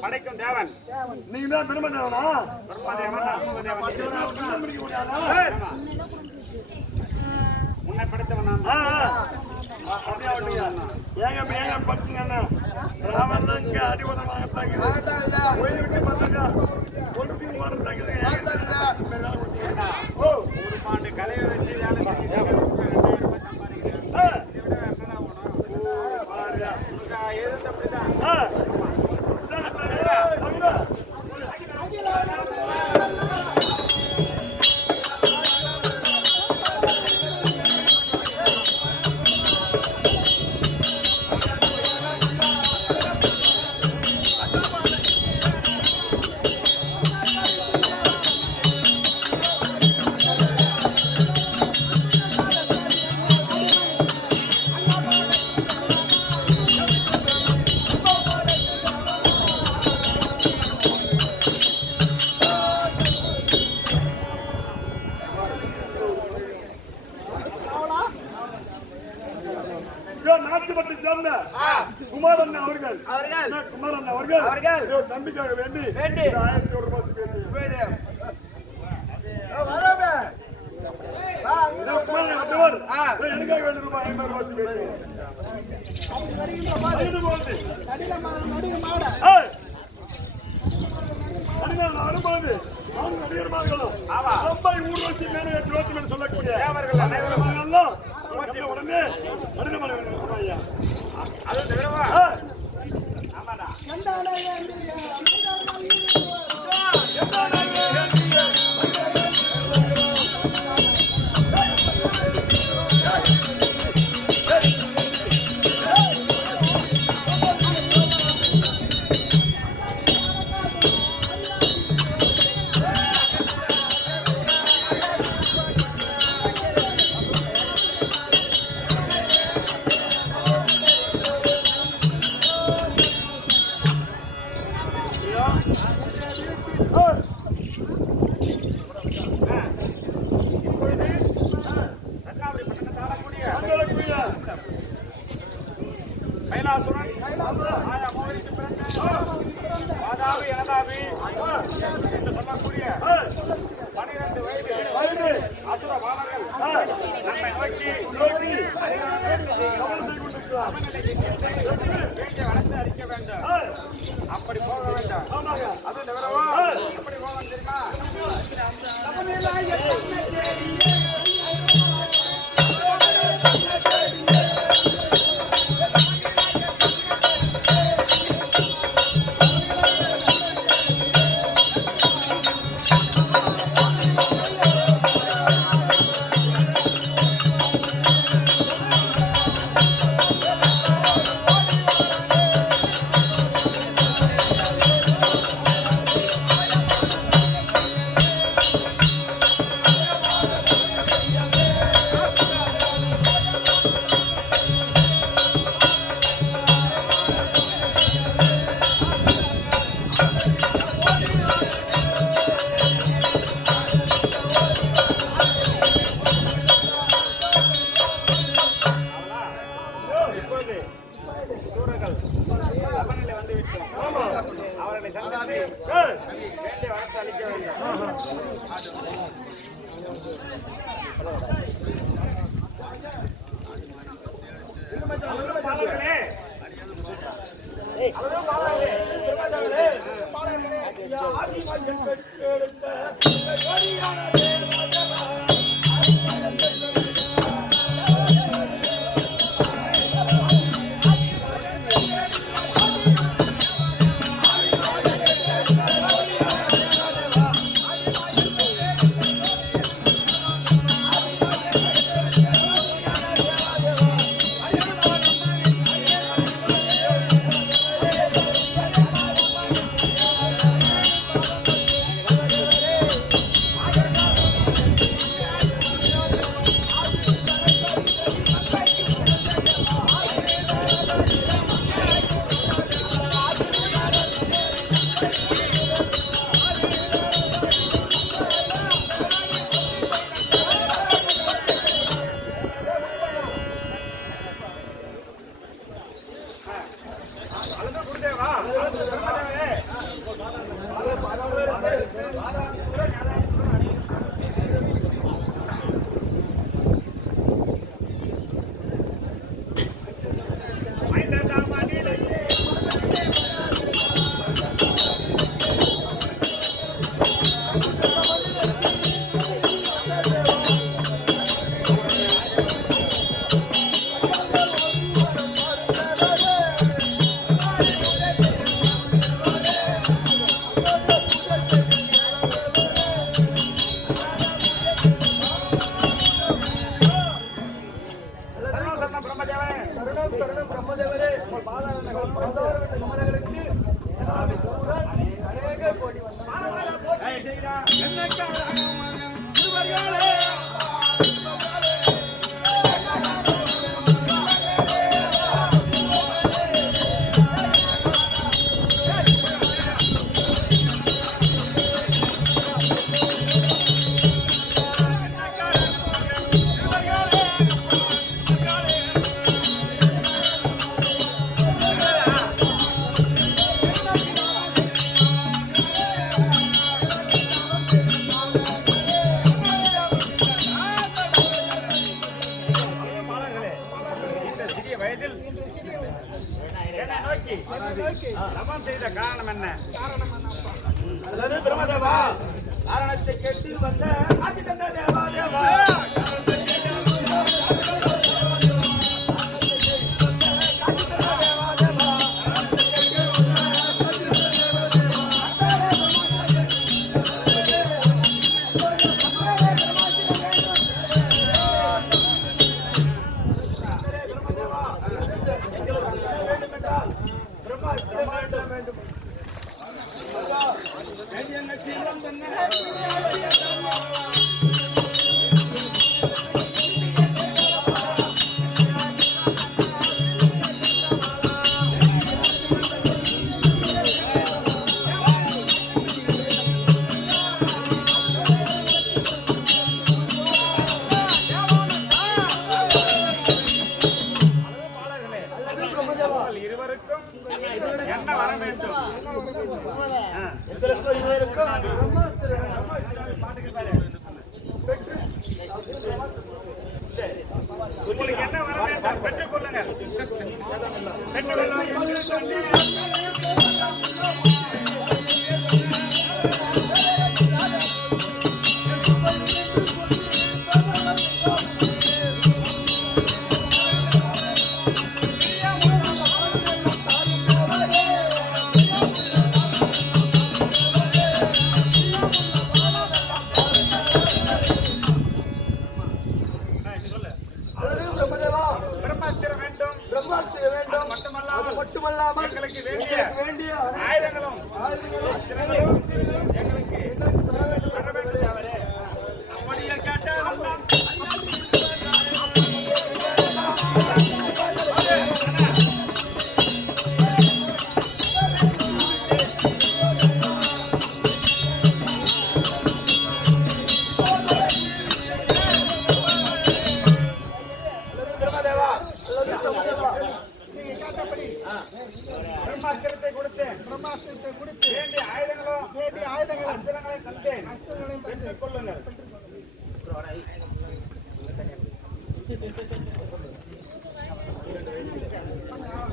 படைக்கும் தேவன் நீங்க தான் பிரம்மதேவனா? முன்னை படைத்தவன் ஏங்க படிச்சுங்க ராமன் இங்க அடிவதமாக ஒரு பாண்டு கலையை வச்சு வேலை குமாரன் அவர்கள் நம்பிக்கையாக வேண்டி 1000 ரூபாய் எனக்காக வேண்டிய ரூபாய் 50 ஊர்வசி மேலே சொல்லக்கூடிய உடனே ஐயா அது தவிரவா ஆமாடா அப்படி போக வேண்டாம். அது தவிரவா அப்படி போகலாம் தெரியுமா? தவம் செய்த காரணம் என்ன? அல்லது பிரம்மதேவா காரணத்தை கேட்டு வந்த ஆதித்தந்த தேவா தேவா என்ன வர வேண்டும்? உங்களுக்கு என்ன வர வேண்டும்? பெற்றுக் கொள்ளுங்கள். மட்டுமல்லாமல் எங்களுக்கு வேண்டிய ஆயுதங்களும் எங்களுக்கு வர வேண்டும். அவரே அப்படியே கேட்டால் பிரம்மாஸ்திரத்தை கொடுத்து வேண்டிய ஆயுதங்களும் அஸ்திரங்களை தந்தேன். பெற்றுக் கொள்ளுங்கள்.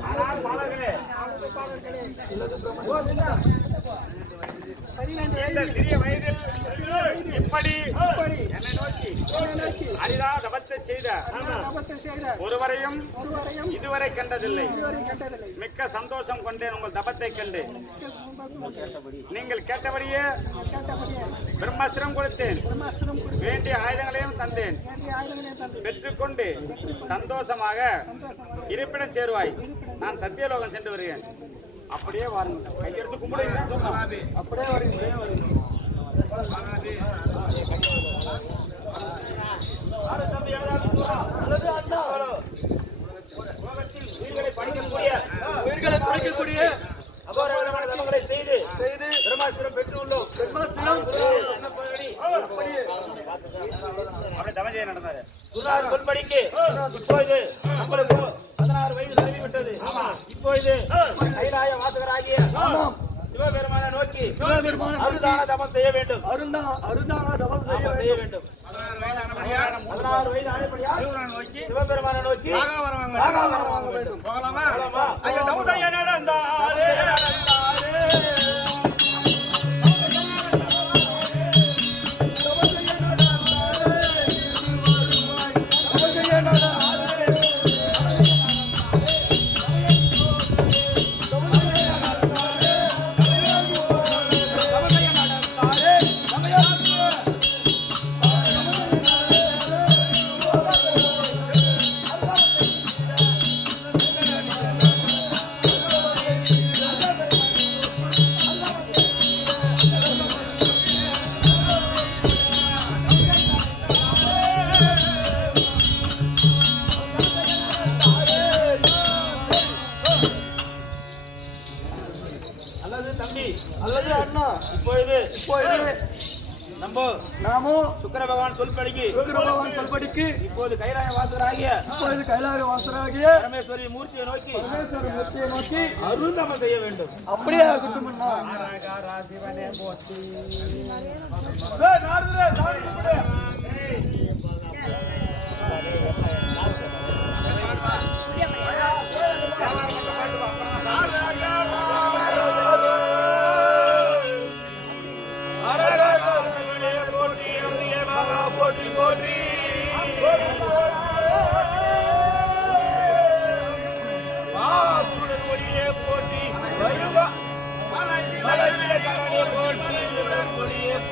ஆனால் பாலகரே, இந்த சிறிய வயதில் இப்படி என்னை நோக்கி அரிதா தபத்தை செய்த ஒருவரையும் இதுவரை கண்டதில்லை. மிக்க சந்தோஷம் கொண்டேன் உங்கள் தபத்தை கண்டு. நீங்கள் கேட்டபடியே பிரம்மாஸ்திரம் கொடுத்தேன், வேண்டிய ஆயுதங்களையும் தந்தேன். பெற்றுக்கொண்டு சந்தோஷமாக இருப்பிடம் சேருவாய். நான் சத்தியலோகம் சென்று வருகிறேன். அப்படியே வாருங்கள். கையெடுத்து கும்பிடுங்க. அப்படியே வருங்க. உயிர்களை படிக்கக்கூடிய அபாரமான தவங்களை செய்து இப்பொழுது நம்மளுக்கு 16 வயது நிரம்பிவிட்டது. இப்பொழுது கைலாய வாசகராகிய சிவபெருமானை நோக்கி அருதான தபம் செய்ய வேண்டும். அருதான தபம் செய்ய வேண்டும். 16 வயது ஆனபடியால் சிவபெருமானை நோக்கி வாங்க வேண்டும். போகலாமா? ஐயா தபம் செய்ய நடந்தாரே அல்லது அண்ணா இப்பொழுது நாமோ சுக்கிர பகவான் சொல்படிக்கு இப்போது கைலாய வாசராகிய பரமேஸ்வரி மூர்த்தியை நோக்கி அருந்தமம் செய்ய வேண்டும். அப்படியே ஆகட்டும் அண்ணா.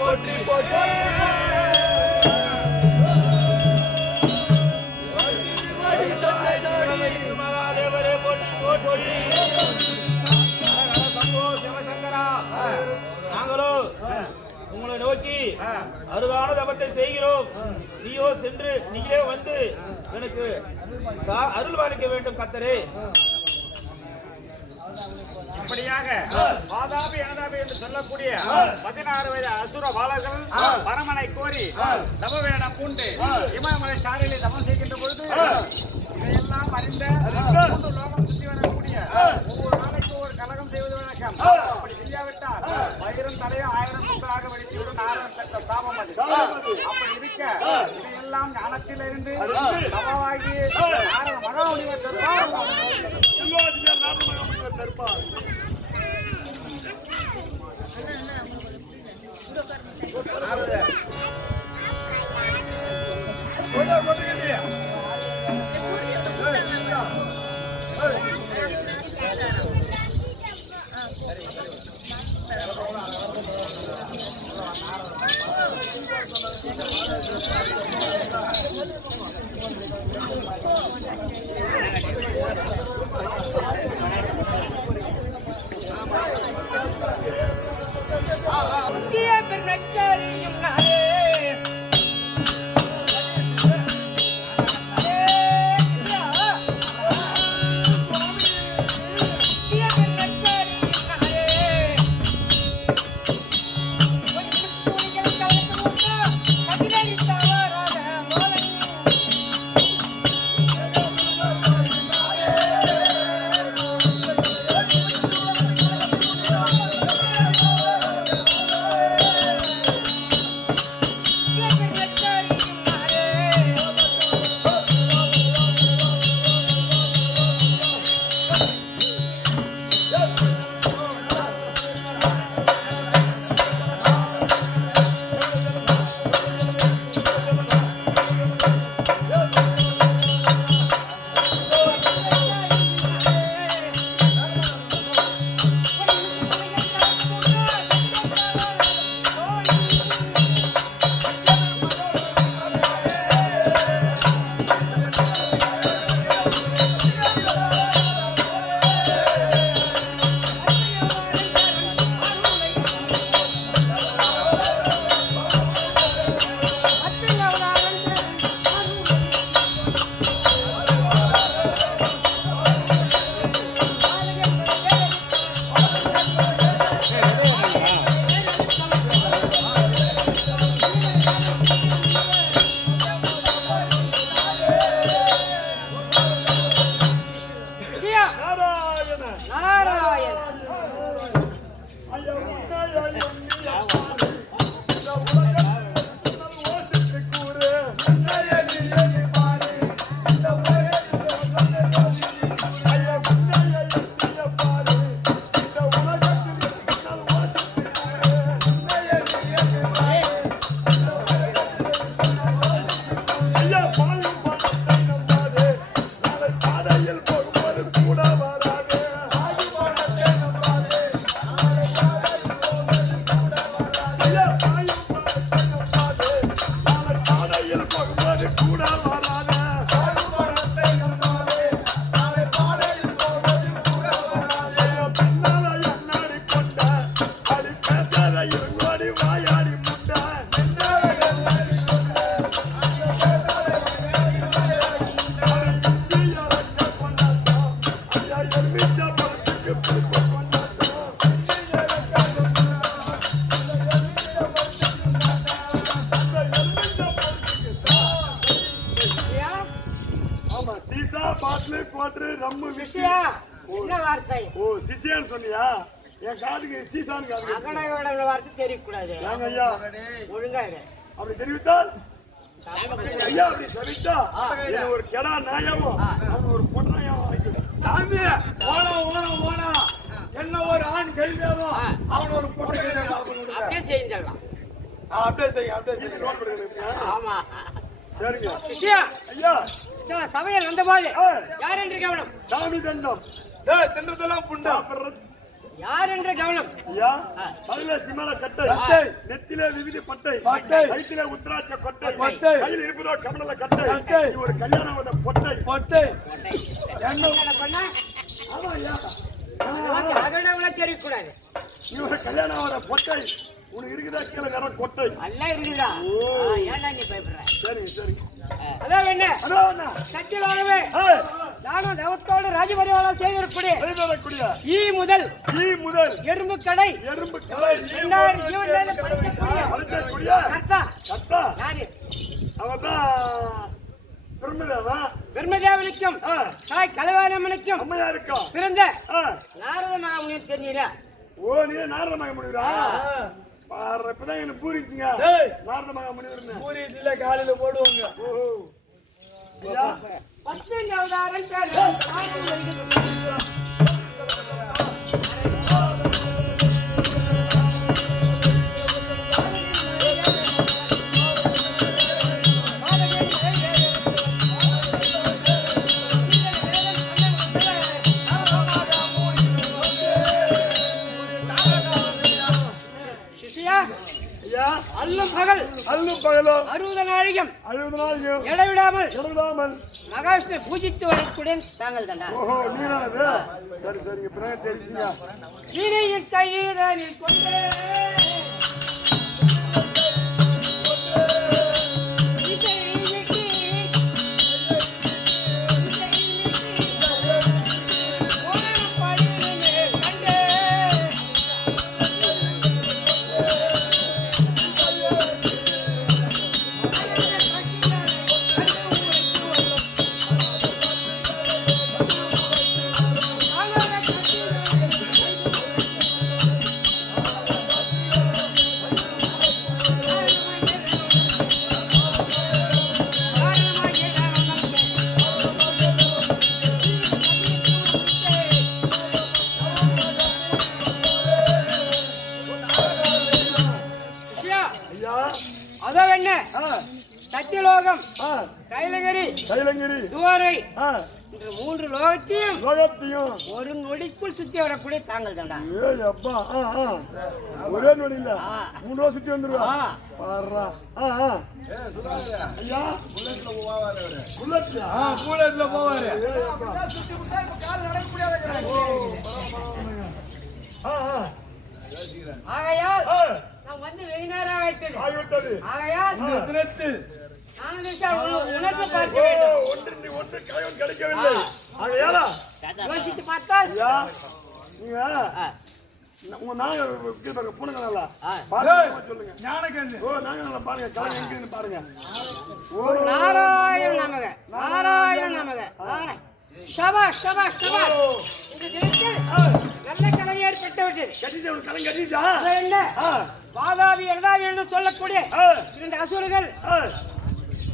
போற்றி போற்றி மகாதேவரே போற்றி போற்றி. சிவசங்கரா, நாங்களோ உங்களை நோக்கி அருகான தபத்தை செய்கிறோம். நீயே வந்து எனக்கு அருள் பாலிக்க வேண்டும் கர்த்தரே. அப்படியாக வாதாபி அனதாபி என்று சொல்லக்கூடிய 16 வயது அசுர பாலர்கள் பரமனை கோரி தபவேடம் பூண்டு இமயமலை சாலையிலே தபம் செய்கின்ற பொழுது இதையெல்லாம் அறிந்த மூன்று லோகம் சுற்றி வரக்கூடிய ஒவ்வொரு நாளைக்கு ஒரு கலகம் செய்வது வழக்கம். அப்படி செய்யாவிட்டால் 1000 தலையை 1000 குத்தராக வெடித்துவிடும் நாரணன் பெற்ற சாபம் அது. அப்படி இருக்க இதையெல்லாம் ஞானத்திலிருந்து தபவாகி நாரண மகாமுனிவர் தருப்பார். தம்மு சிஷ்யா என்ன வார்த்தை? ஓ சிசியான்னு சொன்னியா? என் காதுக்கு சீசான்னு காதுக்கு. அகடவிட வார்த்தை தெரியக்கூடாது. ஏங்க ஐயா ஒழுங்கா இரு. அப்படி தெரிவித்தால் ஐயா அப்படி சொல்லிட்டா இது ஒரு கெடா நாயாவும் அவன் ஒரு பொண்ணாயாவும் ஆகிடும். சாமி ஓனா ஓனா ஓனா என்ன ஒரு ஆண் கைதேவும் அவன் ஒரு பொண்ணு கைதேவும் அப்படியே செஞ்சிடலாம். அப்படியே செய்யுங்க அப்படியே செய்யுங்க நோட் பண்ணுங்க. ஆமா சரிங்க சிஷ்யா. ஐயா இந்த சபையில் வந்தபோது யார் என்று கவனம்? சாமி தண்டம் தின்றதெல்லாம் புண்டா யார் என்ற கவனம்? ஐயா அதுல சிமல கட்டை நெத்திலே விவிதி பட்டை கைத்திலே உத்ராட்ச கொட்டை கையில் இருப்பதோ கமல கட்டை ஒரு கல்யாணம் பொட்டை பொட்டை என்ன பண்ணா? ஆமா ஐயா அதெல்லாம் அகடவிட தெரியக்கூடாது. இவரு கல்யாணம் பொட்டை உனக்கு இருக்குதா கீழே நேரம் கொட்டை எல்லாம் இருக்குதா? ஏன்டா நீ பயப்படுற? சரி சரி அதான் என்ன அதான் சத்தியமாகவே நானும் தவத்தோடு ராஜபரிவாரம் செய்திருக்கூடிய ஈ முதல் எறும்பு கடை எல்லாரும் ஜீவன் படைக்கக்கூடிய கர்த்தா கர்த்தா யாரு? அவர்தான் பிரம்மதேவனுக்கும் தாய் கலவானம்மனுக்கும் அம்மையா இருக்கா பிறந்த நாரத மகாமுனின்னு தெரியல. ஓ நீ நாரத மகா முனிவரா? பாரு இப்பதான் எனக்கு பூரிச்சுங்க நாரத மகா முனிவர் பூரி இல்ல காலையில போடுவாங்க. ஓஹோ 10 அவதாரம் பேரு அல்லும் பகலும் 60 நாழிகம் இடைவிடாமல் மகாவிஷ்ணு பூஜித்து வரக்கூடிய தாங்கள் தண்டா. ஓஹோ நீரானது சரி சரி இப்ப தெரிஞ்சுங்க. நீனையின் கையினில் கொண்டே சத்தியலோகம் கைலகிரி துவாரை இந்த 3 லோகத்தையும் ஒரு நொடிக்குள் சுத்தி வரக்கூடிய தாங்கள் தாண்டா. ஒரே நொடி இல்ல 3 ரூபா சுத்தி வந்துருவா. பாருடா ஐயா புல்லட்ல போவாரு. ஆகையால் நான் வந்து வெகு நேரம் ஆகிவிட்டது. ஆகையால் உணர்ந்து பார்க்க வேண்டும். ஒன்று கிடைக்கவில்லை. யோசித்து பார்த்தால் உங்க நாங்க பூனங்களா சொல்லுங்க ஞானகந்து. ஓ நாங்க பாருங்க கலை எங்க பாருங்க. நாராயண நமக நாராயண நமக சபாஷ் சபாஷ் சபாஷ். இந்த தினத்தில் நல்ல கலை ஏற்பட்டு விட்டது. கலை கட்டிச்சா என்ன வாதாபி எழுதாபி என்று சொல்லக்கூடிய 2 அசுரர்கள்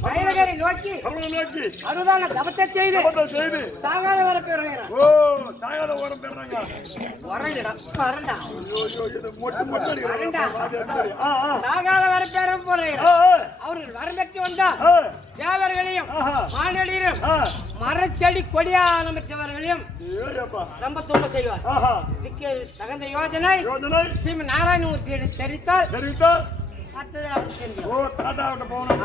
கைலகிரி நோக்கி அதுதான் தபத்தை செய்து சாகாத வர பெறுகிறார். ஓ சாகாத வர பெறுறாங்க. வரண்டா வரண்டா வரண்டா சாகாத வர பெற போகிறார். அவர்கள் வரம் பெற்று வந்தால் தேவர்களையும் மானடியும் மரச்செடி கொடியான பெற்றவர்களையும் ரொம்ப துன்பம் செய்வார். இதுக்கு தகுந்த யோஜனை ஸ்ரீமன் நாராயணமூர்த்தியிடம் தெரிவித்தால் அடுத்தது அப்படி தெரியும். ஓ தாத்தா போகணும்.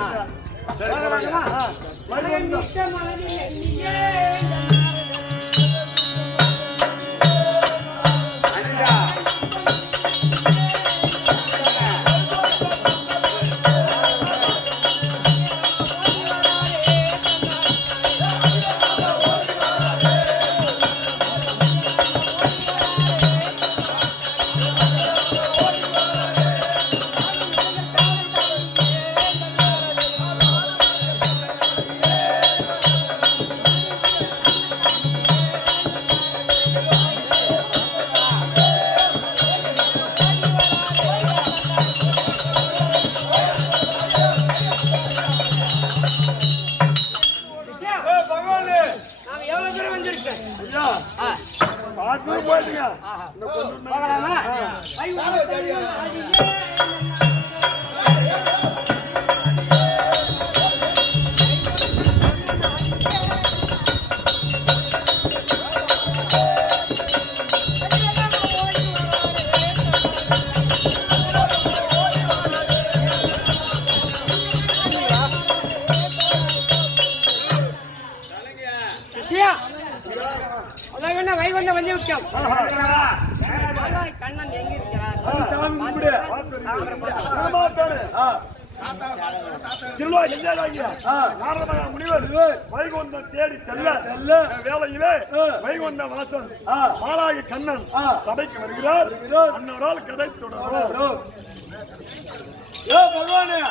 திருவா எஞ்சாதாகிய நாரதமகா முனிவர் வைகுந்தம் தேடி செல்ல வேளையிலே வைகுந்த வாசன் மாலாகி கண்ணன் சபைக்கு வருகிறார். அன்னோரால் கதை தொடரும். பகவானே